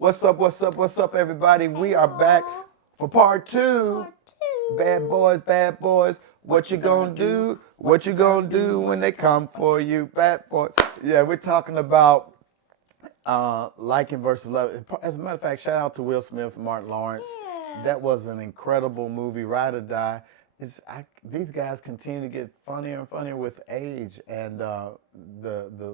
What's up, what's up, what's up, everybody? We are back for part two. Part two. Bad boys. What you gonna do? What you gonna do when they come for you? Bad boys. Yeah, we're talking about liking versus love. As a matter of fact, shout out to Will Smith and Martin Lawrence. Yeah. That was an incredible movie, Ride or Die. These guys continue to get funnier and funnier with age, and the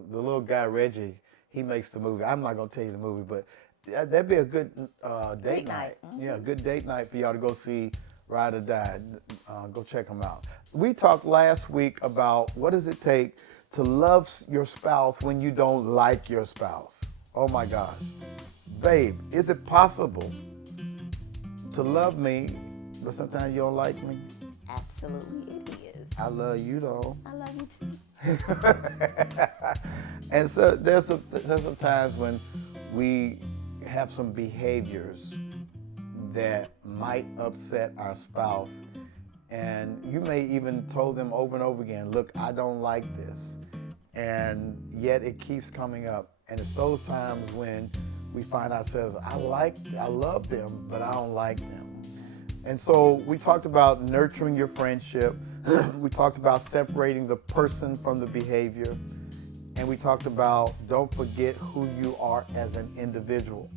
little guy Reggie, he makes the movie. I'm not gonna tell you the movie, but that'd be a good date night. Mm-hmm. Yeah, a good date night for y'all to go see Ride or Die. Go check them out. We talked last week about what does it take to love your spouse when you don't like your spouse. Oh my gosh, babe, is it possible to love me, but sometimes you don't like me? Absolutely, it is. I love you though. I love you too. And so there's some times when we have some behaviors that might upset our spouse, and you may even told them over and over again, look, I don't like this, and yet it keeps coming up. And it's those times when we find ourselves, I love them, but I don't like them. And so we talked about nurturing your friendship. We talked about separating the person from the behavior. And we talked about don't forget who you are as an individual.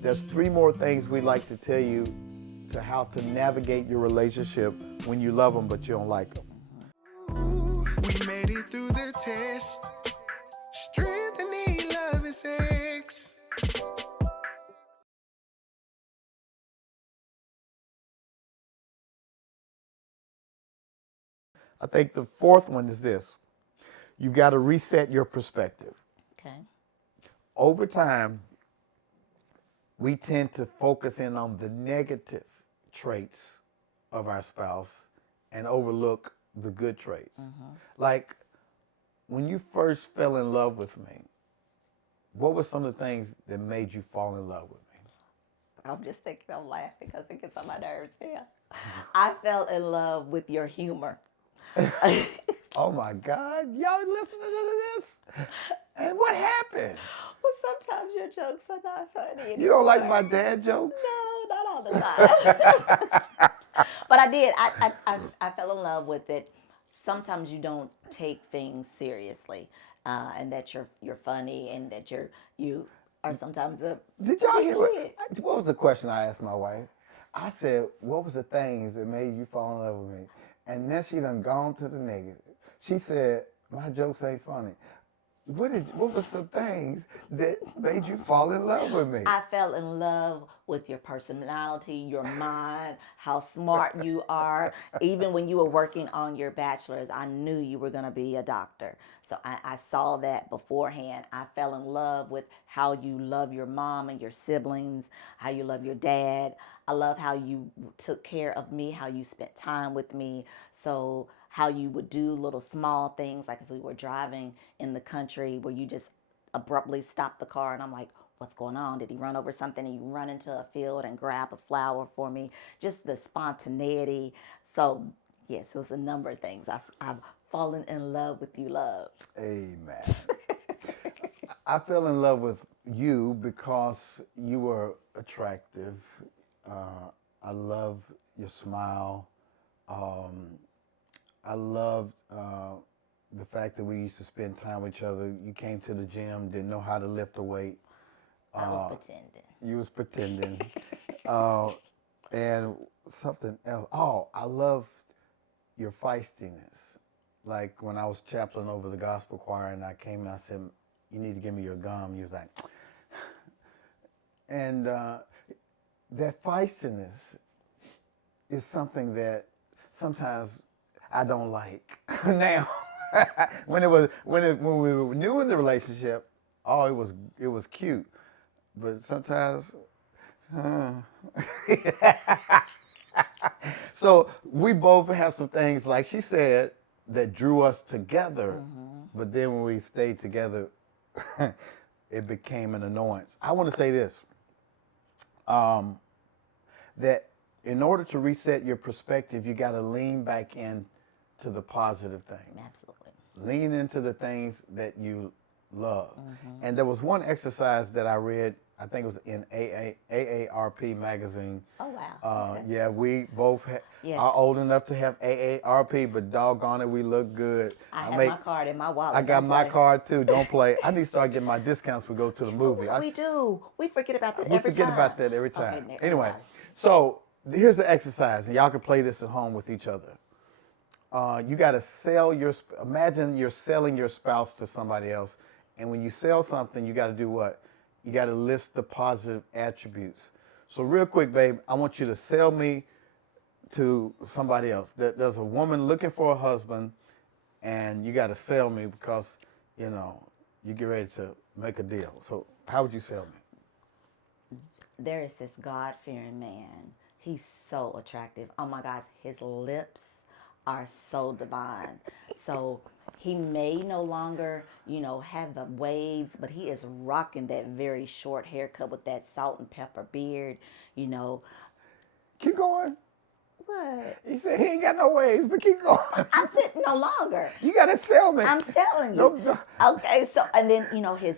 There's 3 more things we'd like to tell you to how to navigate your relationship when you love them but you don't like them. We made it through the test. Strength and need, love and sex. I think the 4th one is this. You've got to reset your perspective. Okay. Over time, we tend to focus in on the negative traits of our spouse and overlook the good traits. Like when you first fell in love with me, what were some of the things that made you fall in love with me? I'm just thinking, I'm laughing because it gets on my nerves. Yeah. I fell in love with your humor. Oh my God, y'all listening to this? And what happened? Well, sometimes your jokes are not funny anymore. You don't like my dad jokes? No, not all the time. But I did. I fell in love with it. Sometimes you don't take things seriously, and that you're funny, and that you are sometimes a. Did y'all hear what? kid. What was the question I asked my wife? I said, what was the things that made you fall in love with me? And then she done gone to the negative. She said, my jokes ain't funny. What were some things that made you fall in love with me? I fell in love with your personality, your mind, how smart you are. Even when you were working on your bachelor's, I knew you were going to be a doctor. So I saw that beforehand. I fell in love with how you love your mom and your siblings, how you love your dad. I love how you took care of me, how you spent time with me. So how you would do little small things, like if we were driving in the country where you just abruptly stop the car and I'm like, what's going on? Did he run over something? And you run into a field and grab a flower for me. Just the spontaneity. So yes, it was a number of things. I've fallen in love with you, love. Amen. I fell in love with you because you were attractive. I love your smile. I loved the fact that we used to spend time with each other. You came to the gym, didn't know how to lift a weight. I was pretending. You was pretending. And something else. Oh, I loved your feistiness. Like when I was chaplain over the gospel choir and I came and I said, you need to give me your gum. You was like, and that feistiness is something that sometimes I don't like now. when we were new in the relationship, oh, it was cute, but sometimes. So we both have some things, like she said, that drew us together. But then when we stayed together, it became an annoyance. I want to say this, that in order to reset your perspective, you got to lean back in to the positive things. Absolutely. Lean into the things that you love. And there was one exercise that I read I think it was in AARP magazine. Oh, wow. Okay. Yeah, we both Yes. are old enough to have AARP, but doggone it, we look good. I have my card in my wallet. I got Don't my play. card too. Don't play. I need to start getting my discounts. We go to the movie. We do. We forget about that We every forget time. about that every time. Okay, Nick, I'm Anyway, sorry. so here's the exercise, and y'all can play this at home with each other. You got to imagine you're selling your spouse to somebody else. And when you sell something, you got to do what? You got to list the positive attributes. So real quick, babe, I want you to sell me to somebody else. There's a woman looking for a husband, and you got to sell me because, you get ready to make a deal. So how would you sell me? There is this God-fearing man. He's so attractive. Oh my gosh, his lips are so divine. So he may no longer, have the waves, but he is rocking that very short haircut with that salt and pepper beard, Keep going. What? He said he ain't got no ways, but keep going. I'm sitting no longer. You got to sell me. I'm selling you. No. Okay, so and then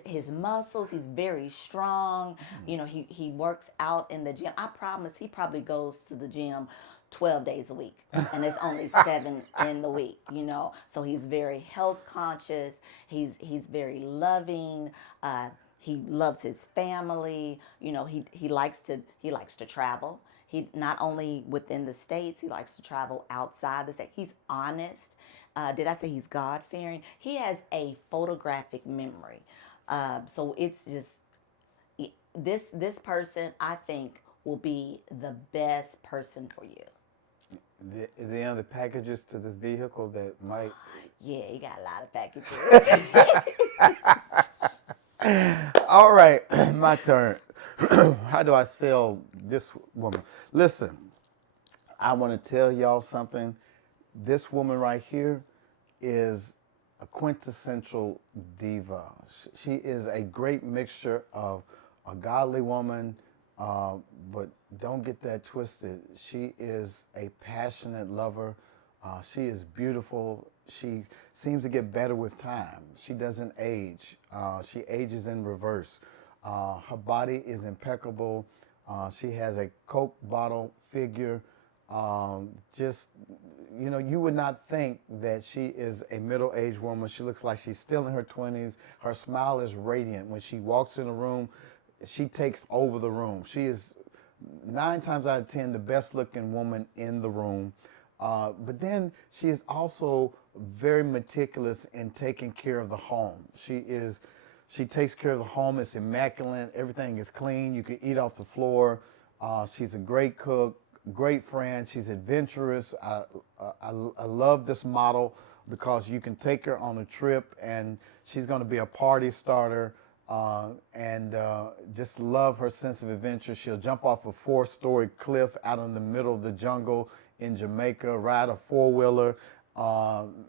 his muscles, he's very strong. He works out in the gym. I promise he probably goes to the gym 12 days a week, and it's only 7 in the week. So he's very health conscious. He's very loving. He loves his family. He likes to travel. He not only within the States, he likes to travel outside the state. He's honest. Did I say he's God-fearing? He has a photographic memory. So it's just, this person, I think, will be the best person for you. Is there any other packages to this vehicle that might? Yeah, he got a lot of packages. All right, my turn. How do I sell this woman? Listen, I want to tell y'all something. This woman right here is a quintessential diva. She is a great mixture of a godly woman, but don't get that twisted. She is a passionate lover. She is beautiful. She seems to get better with time. She doesn't age. She ages in reverse. Her body is impeccable. She has a Coke bottle figure. You would not think that she is a middle-aged woman. She looks like she's still in her 20s. Her smile is radiant. When she walks in a room, she takes over the room. She is 9 times out of 10 the best-looking woman in the room. But then she is also very meticulous in taking care of the home. She takes care of the home. It's immaculate. Everything is clean. You can eat off the floor. She's a great cook, great friend. She's adventurous. I love this model because you can take her on a trip and she's going to be a party starter. And just love her sense of adventure. She'll jump off a 4-story cliff out in the middle of the jungle in Jamaica, ride a 4-wheeler,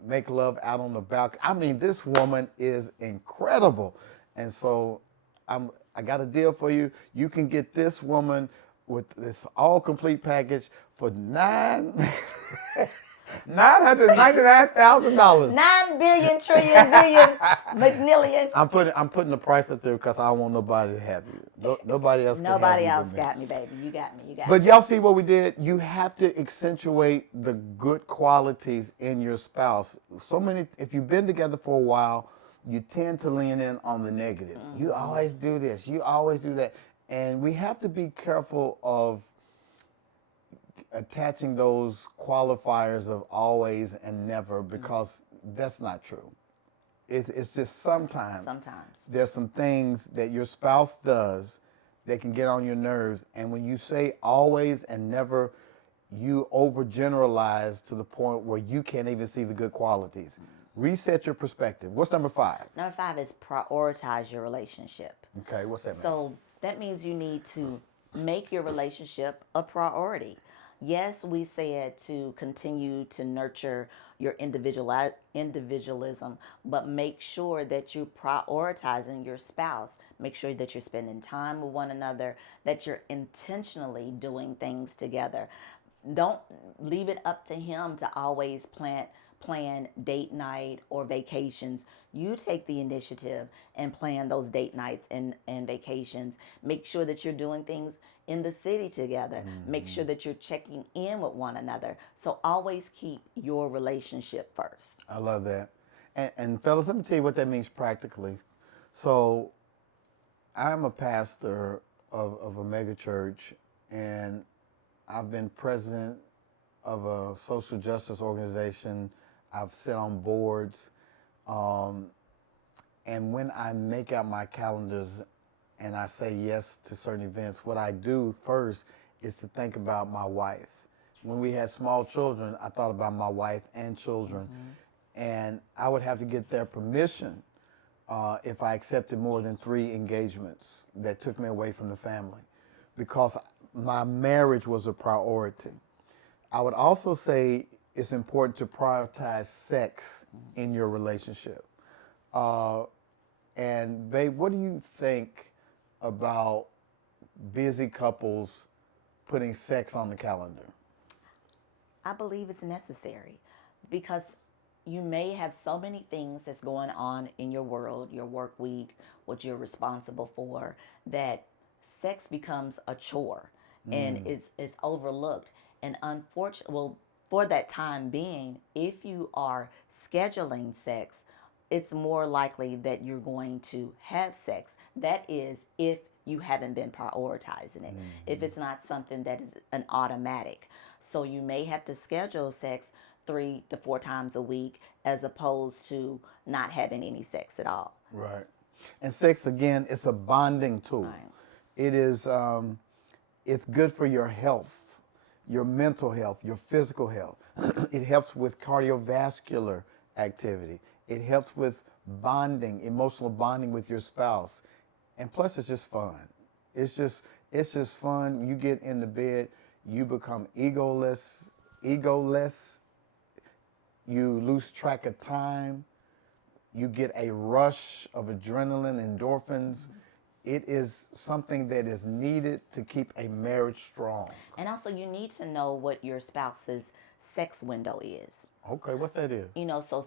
make love out on the balcony. I mean, this woman is incredible. And so I got a deal for you. You can get this woman with this all complete package for $999,000. 9 billion, trillion, zillion, McNillion. I'm putting the price up there because I don't want nobody to have you. Nobody else. Nobody can have else you but me. got me, baby. You got me. You got But me. y'all see what we did? You have to accentuate the good qualities in your spouse. If you've been together for a while, you tend to lean in on the negative. Mm-hmm. You always do this. You always do that. And we have to be careful of attaching those qualifiers of always and never because that's not true. It's just sometimes there's some things that your spouse does that can get on your nerves. And when you say always and never, you overgeneralize to the point where you can't even see the good qualities. Reset your perspective. What's number 5? Number 5 is prioritize your relationship. Okay, what's that mean? So that means you need to make your relationship a priority. Yes, we said to continue to nurture your individualism, but make sure that you're prioritizing your spouse. Make sure that you're spending time with one another, that you're intentionally doing things together. Don't leave it up to him to always plant plan date night or vacations, you take the initiative and plan those date nights and vacations. Make sure that you're doing things in the city together. Make sure that you're checking in with one another. So always keep your relationship first. I love that. And fellas, let me tell you what that means practically. So I'm a pastor of a mega church, and I've been president of a social justice organization. I've sit on boards. And when I make out my calendars and I say yes to certain events, what I do first is to think about my wife. When we had small children, I thought about my wife and children. And I would have to get their permission if I accepted more than 3 engagements that took me away from the family, because my marriage was a priority. I would also say it's important to prioritize sex in your relationship. And babe, what do you think about busy couples putting sex on the calendar? I believe it's necessary because you may have so many things that's going on in your world, your work week, what you're responsible for, that sex becomes a chore and it's overlooked. And unfortunately, well, for that time being, if you are scheduling sex, it's more likely that you're going to have sex. That is, if you haven't been prioritizing it, if it's not something that is an automatic. So you may have to schedule sex 3 to 4 times a week as opposed to not having any sex at all. Right. And sex, again, it's a bonding tool. Right. It is, it's good for your health, your mental health, your physical health. It helps with cardiovascular activity. It helps with bonding, emotional bonding with your spouse. And plus, it's just fun. It's just fun. You get in the bed, you become egoless. You lose track of time. You get a rush of adrenaline, endorphins. It is something that is needed to keep a marriage strong. And also, you need to know what your spouse's sex window is. Okay, what that is? You know, so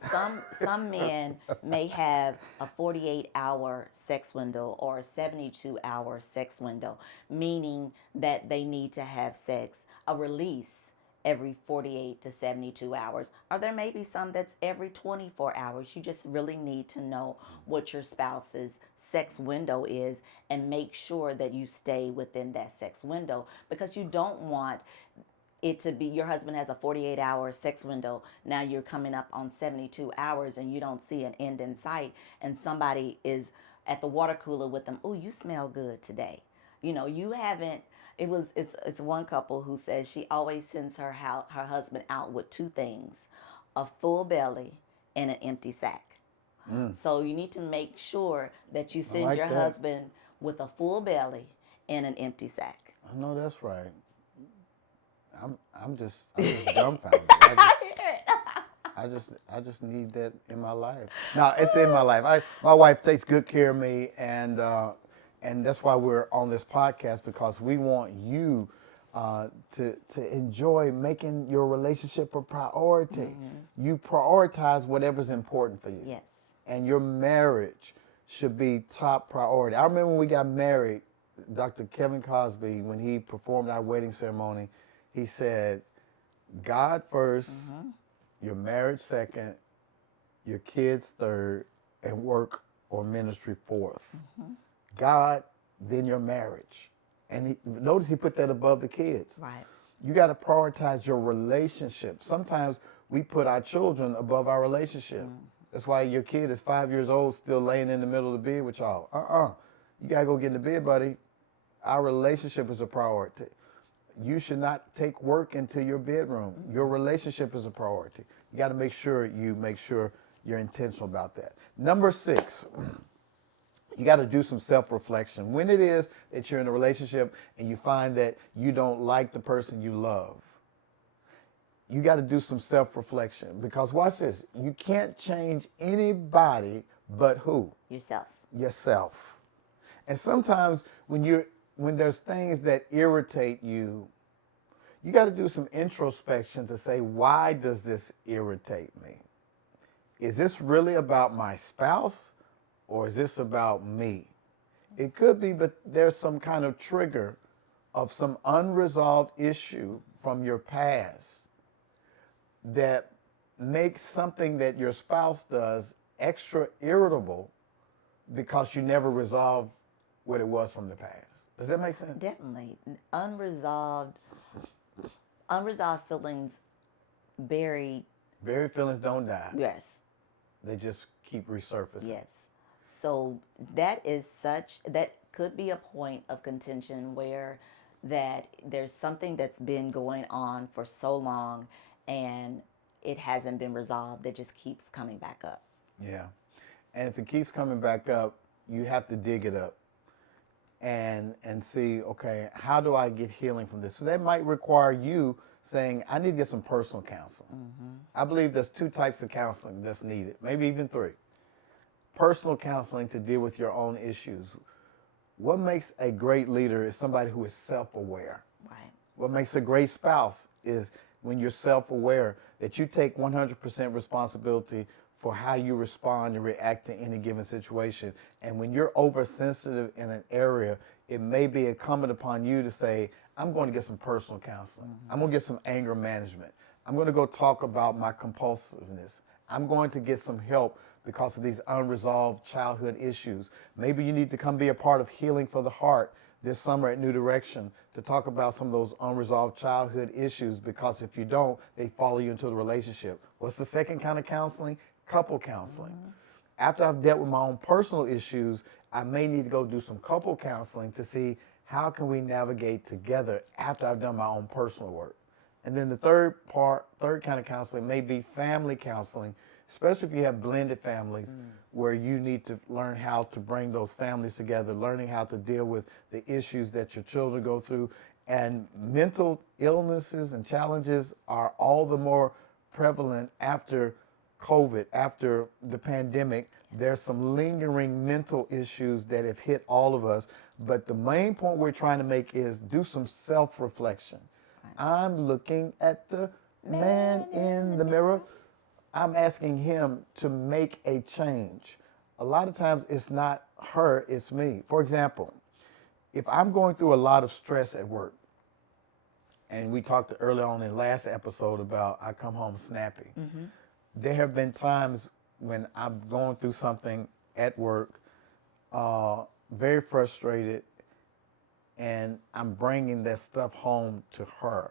some men may have a 48-hour sex window or a 72-hour sex window, meaning that they need to have sex, a release every 48 to 72 hours. Or there may be some that's every 24 hours. You just really need to know what your spouse's sex window is and make sure that you stay within that sex window, because you don't want it to be your husband has a 48-hour sex window. Now you're coming up on 72 hours and you don't see an end in sight, and somebody is at the water cooler with them. Oh, you smell good today. You know, you haven't. It's one couple who says she always sends her husband out with 2 things: a full belly and an empty sack. So you need to make sure that you send like your that. husband with a full belly and an empty sack. I know that's right. I'm just dumbfounded. I just need that in my life. Now it's in my life. My wife takes good care of me, and that's why we're on this podcast, because we want you to enjoy making your relationship a priority. You prioritize whatever's important for you. Yes. And your marriage should be top priority. I remember when we got married, Dr. Kevin Cosby, when he performed our wedding ceremony, he said, God first, your marriage second, your kids third, and work or ministry fourth. God, then your marriage. And notice he put that above the kids. Right. You got to prioritize your relationship. Sometimes we put our children above our relationship. That's why your kid is 5 years old, still laying in the middle of the bed with y'all. You got to go get in the bed, buddy. Our relationship is a priority. You should not take work into your bedroom. Your relationship is a priority. You got to make sure you're intentional about that. Number 6, you got to do some self-reflection. When it is that you're in a relationship and you find that you don't like the person you love, you got to do some self-reflection, because watch this. You can't change anybody but who? Yourself. Yourself. And sometimes when there's things that irritate you, you got to do some introspection to say, why does this irritate me? Is this really about my spouse or is this about me? It could be, but there's some kind of trigger of some unresolved issue from your past that makes something that your spouse does extra irritable because you never resolved what it was from the past. Does that make sense? Definitely. Unresolved feelings buried. Buried feelings don't die. Yes. They just keep resurfacing. Yes. So that could be a point of contention where that there's something that's been going on for so long and it hasn't been resolved, that just keeps coming back up. Yeah. And if it keeps coming back up, you have to dig it up and see, okay, how do I get healing from this? So that might require you saying, I need to get some personal counseling. I believe there's 2 types of counseling that's needed, maybe even 3. Personal counseling to deal with your own issues. What makes a great leader is somebody who is self-aware. Right. What makes a great spouse is when you're self-aware, that you take 100% responsibility for how you respond and react to any given situation. And when you're oversensitive in an area, it may be incumbent upon you to say, I'm going to get some personal counseling. I'm going to get some anger management. I'm going to go talk about my compulsiveness. I'm going to get some help because of these unresolved childhood issues. Maybe you need to come be a part of Healing for the Heart this summer at New Direction to talk about some of those unresolved childhood issues, because if you don't, they follow you into the relationship. What's the second kind of counseling? Couple counseling. After I've dealt with my own personal issues, I may need to go do some couple counseling to see how can we navigate together after I've done my own personal work. And then the third kind of counseling may be family counseling, especially if you have blended families where you need to learn how to bring those families together, learning how to deal with the issues that your children go through. And mental illnesses and challenges are all the more prevalent after COVID, after the pandemic. There's some lingering mental issues that have hit all of us. But the main point we're trying to make is do some self-reflection. I'm looking at the man in the mirror. I'm asking him to make a change. A lot of times it's not her, it's me. For example, if I'm going through a lot of stress at work, and we talked early on in the last episode about I come home snappy. There have been times when I'm going through something at work, very frustrated, and I'm bringing that stuff home to her.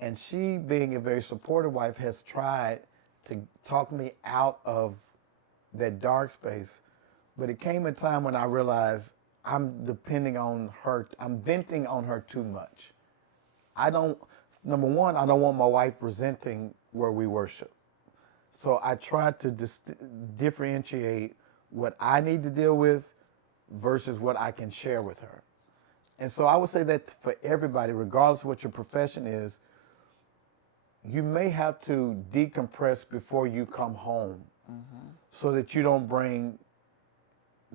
And she, being a very supportive wife, has tried to talk me out of that dark space. But it came a time when I realized I'm depending on her, I'm venting on her too much. Number one, I don't want my wife resenting where we worship. So I try to differentiate what I need to deal with versus what I can share with her. And so I would say that for everybody, regardless of what your profession is, you may have to decompress before you come home so that you don't bring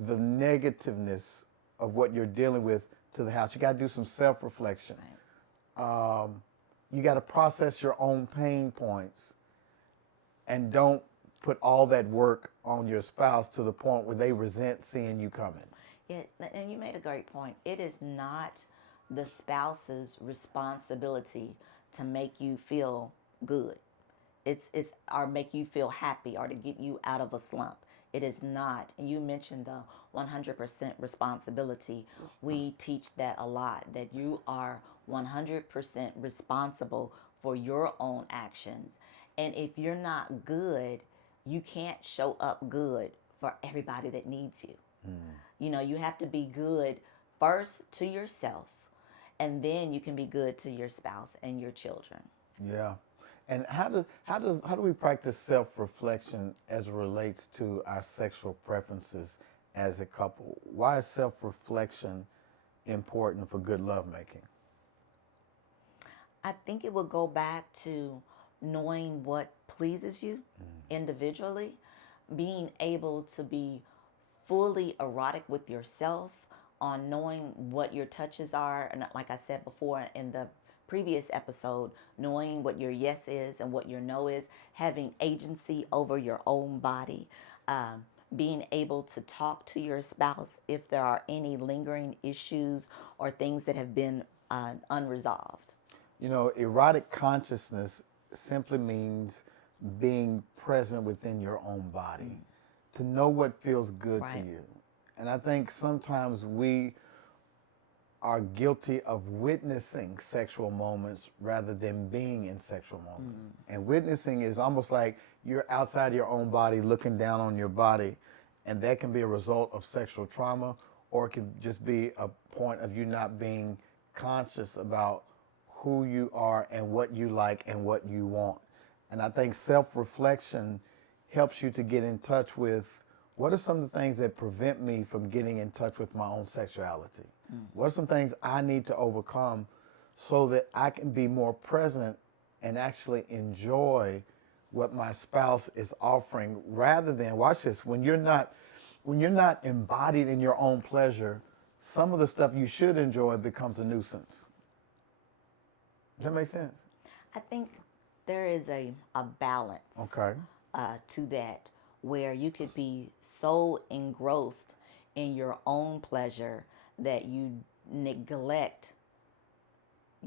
the negativeness of what you're dealing with to the house. You got to do some self-reflection. You got to process your own pain points, and don't put all that work on your spouse to the point where they resent seeing you coming. Yeah, and you made a great point. It is not the spouse's responsibility to make you feel good. It's or make you feel happy or to get you out of a slump. It is not. And you mentioned the 100% responsibility. We teach that a lot, that you are 100% responsible for your own actions. And if you're not good, you can't show up good for everybody that needs you. You know, you have to be good first to yourself, and then you can be good to your spouse and your children. Yeah. And how do we practice self-reflection as it relates to our sexual preferences as a couple? Why is self-reflection important for good lovemaking? I think it will go back to knowing what pleases you individually, being able to be fully erotic with yourself, on knowing what your touches are, and like I said before in the previous episode, knowing what your yes is and what your no is, having agency over your own body, being able to talk to your spouse if there are any lingering issues or things that have been unresolved. You know, erotic consciousness simply means being present within your own body, to know what feels good Right. to you. And I think sometimes we are guilty of witnessing sexual moments rather than being in sexual moments. And witnessing is almost like you're outside your own body looking down on your body, and that can be a result of sexual trauma, or it can just be a point of you not being conscious about who you are and what you like and what you want. And I think self-reflection helps you to get in touch with what are some of the things that prevent me from getting in touch with my own sexuality? What are some things I need to overcome so that I can be more present and actually enjoy what my spouse is offering, rather than, watch this, when you're not embodied in your own pleasure, some of the stuff you should enjoy becomes a nuisance. Does that make sense? I think there is a balance Okay. to that, where you could be so engrossed in your own pleasure that you neglect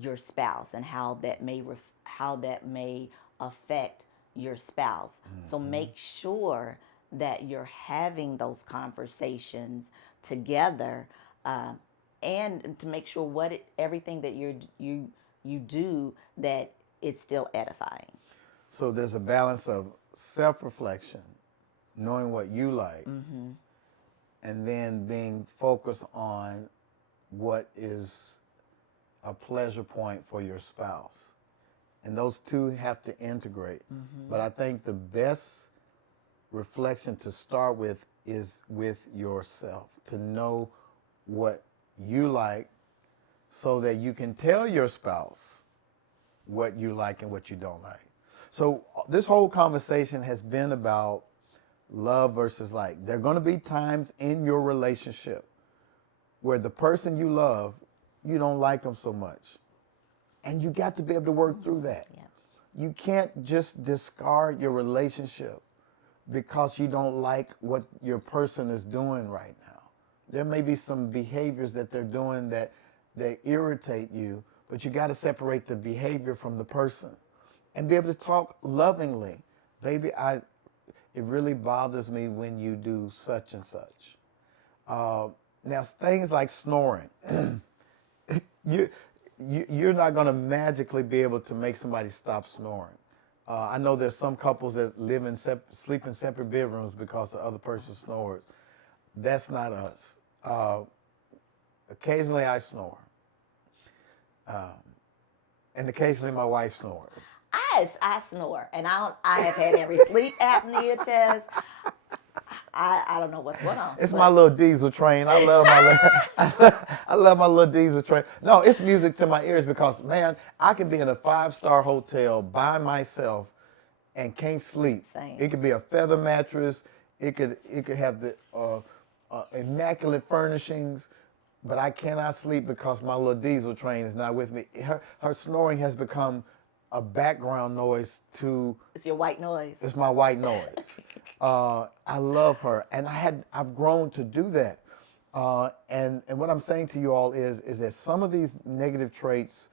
your spouse and how that may affect your spouse. So make sure that you're having those conversations together, and to make sure everything that you do, that it's still edifying. So there's a balance of self-reflection, knowing what you like, and then being focused on what is a pleasure point for your spouse. And those two have to integrate. But I think the best reflection to start with is with yourself, to know what you like so that you can tell your spouse what you like and what you don't like. So this whole conversation has been about love versus like. There are going to be times in your relationship where the person you love, you don't like them so much. And you got to be able to work through that. Yeah. You can't just discard your relationship because you don't like what your person is doing right now. There may be some behaviors that they're doing that they irritate you, but you got to separate the behavior from the person and be able to talk lovingly. Baby, it really bothers me when you do such and such. Now, things like snoring, you're not going to magically be able to make somebody stop snoring. I know there's some couples that sleep in separate bedrooms because the other person snores. That's not us. Occasionally I snore. And occasionally my wife snores. I snore, and I have had every sleep apnea test. I don't know what's going on. It's my little diesel train. I love I love my little diesel train. No, it's music to my ears because, man, I could be in a 5-star hotel by myself and can't sleep. Same. It could be a feather mattress. It could have the immaculate furnishings, but I cannot sleep because my little diesel train is not with me. Her snoring has become a background noise to. It's your white noise. It's my white noise. I love her, and I've grown to do that. And what I'm saying to you all is that some of these negative traits,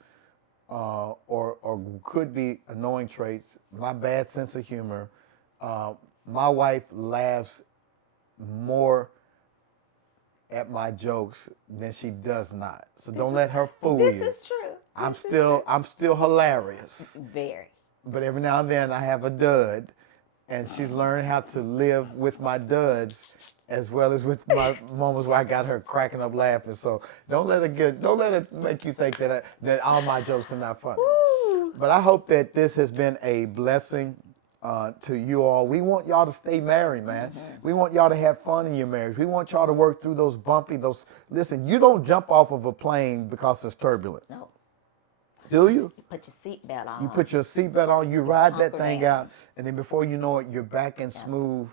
or could be annoying traits, my bad sense of humor. My wife laughs more at my jokes than she does not. So don't let her fool you. This is true. I'm still hilarious. Very. But every now and then I have a dud, and she's learned how to live with my duds as well as with my moments where I got her cracking up laughing. So don't let it make you think that all my jokes are not funny. Woo. But I hope that this has been a blessing to you all. We want y'all to stay married, man. We want y'all to have fun in your marriage. We want y'all to work through listen, you don't jump off of a plane because there's turbulence. No. Do you? Put your seatbelt on. You put your seatbelt on, you ride that Hunker thing down. out, and then before you know it, you're back in smooth,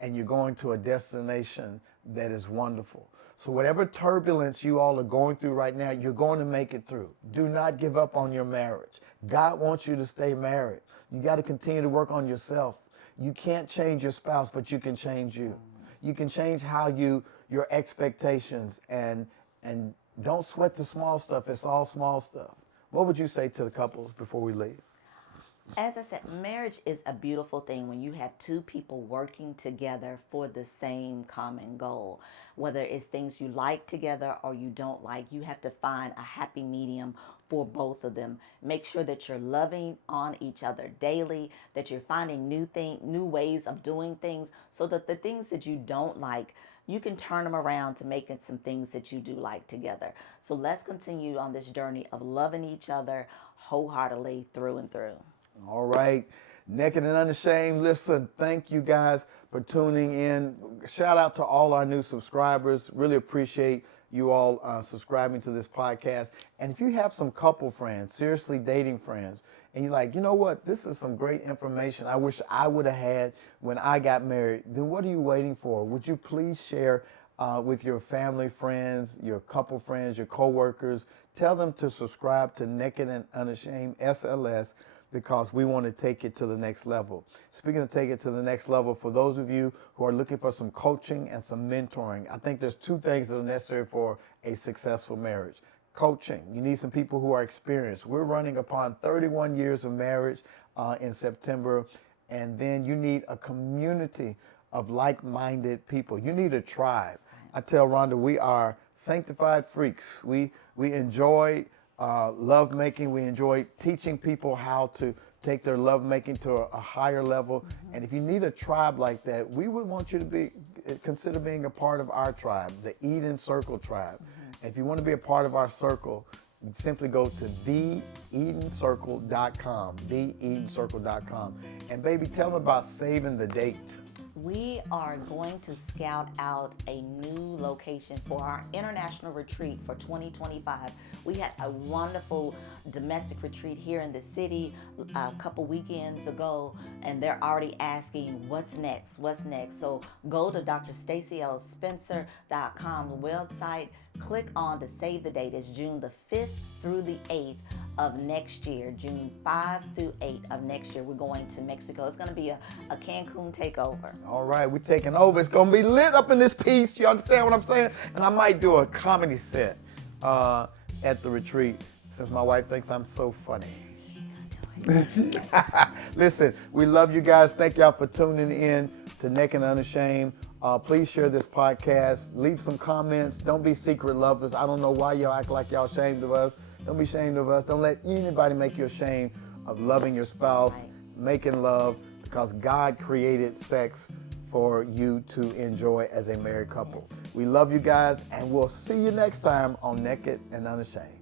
and you're going to a destination that is wonderful. So whatever turbulence you all are going through right now, you're going to make it through. Do not give up on your marriage. God wants you to stay married. You got to continue to work on yourself. You can't change your spouse, but you can change you. You can change how your expectations, and don't sweat the small stuff. It's all small stuff. What would you say to the couples before we leave? As I said, marriage is a beautiful thing when you have two people working together for the same common goal. Whether it's things you like together or you don't like, you have to find a happy medium for both of them. Make sure that you're loving on each other daily, that you're finding new ways of doing things, so that the things that you don't like, you can turn them around to making some things that you do like together. So let's continue on this journey of loving each other wholeheartedly through and through. All right. Naked and Unashamed. Listen, thank you guys for tuning in. Shout out to all our new subscribers. Really appreciate you all subscribing to this podcast. And if you have some couple friends, seriously dating friends, and you're like, you know what, this is some great information I wish I would have had when I got married, then what are you waiting for? Would you please share with your family, friends, your couple friends, your coworkers? Tell them to subscribe to Naked and Unashamed SLS, because we want to take it to the next level. Speaking of take it to the next level, for those of you who are looking for some coaching and some mentoring, I think there's two things that are necessary for a successful marriage. Coaching. You need some people who are experienced. We're running upon 31 years of marriage in September, and then you need a community of like-minded people. You need a tribe. I tell Rhonda, we are sanctified freaks. We enjoy love making. We enjoy teaching people how to take their love making to a higher level. And if you need a tribe like that, we would want you to consider being a part of our tribe, the Eden Circle tribe. And if you want to be a part of our circle, simply go to theedencircle.com, theedencircle.com. And baby, tell them about saving the date. We are going to scout out a new location for our international retreat for 2025. We had a wonderful domestic retreat here in the city a couple weekends ago, and they're already asking what's next. So go to drstacyLspencer.com website, click on to save the date. It's June the 5th through the 8th of next year, June 5 through 8 of next year. We're going to Mexico. It's going to be a Cancun takeover. All right, we're taking over. It's going to be lit up in this piece. You understand what I'm saying? And I might do a comedy set at the retreat, since my wife thinks I'm so funny. Listen, we love you guys. Thank y'all for tuning in to Naked and Unashamed. Please share this podcast. Leave some comments. Don't be secret lovers. I don't know why y'all act like y'all ashamed of us. Don't be ashamed of us. Don't let anybody make you ashamed of loving your spouse, making love, because God created sex for you to enjoy as a married couple. We love you guys, and we'll see you next time on Naked and Unashamed.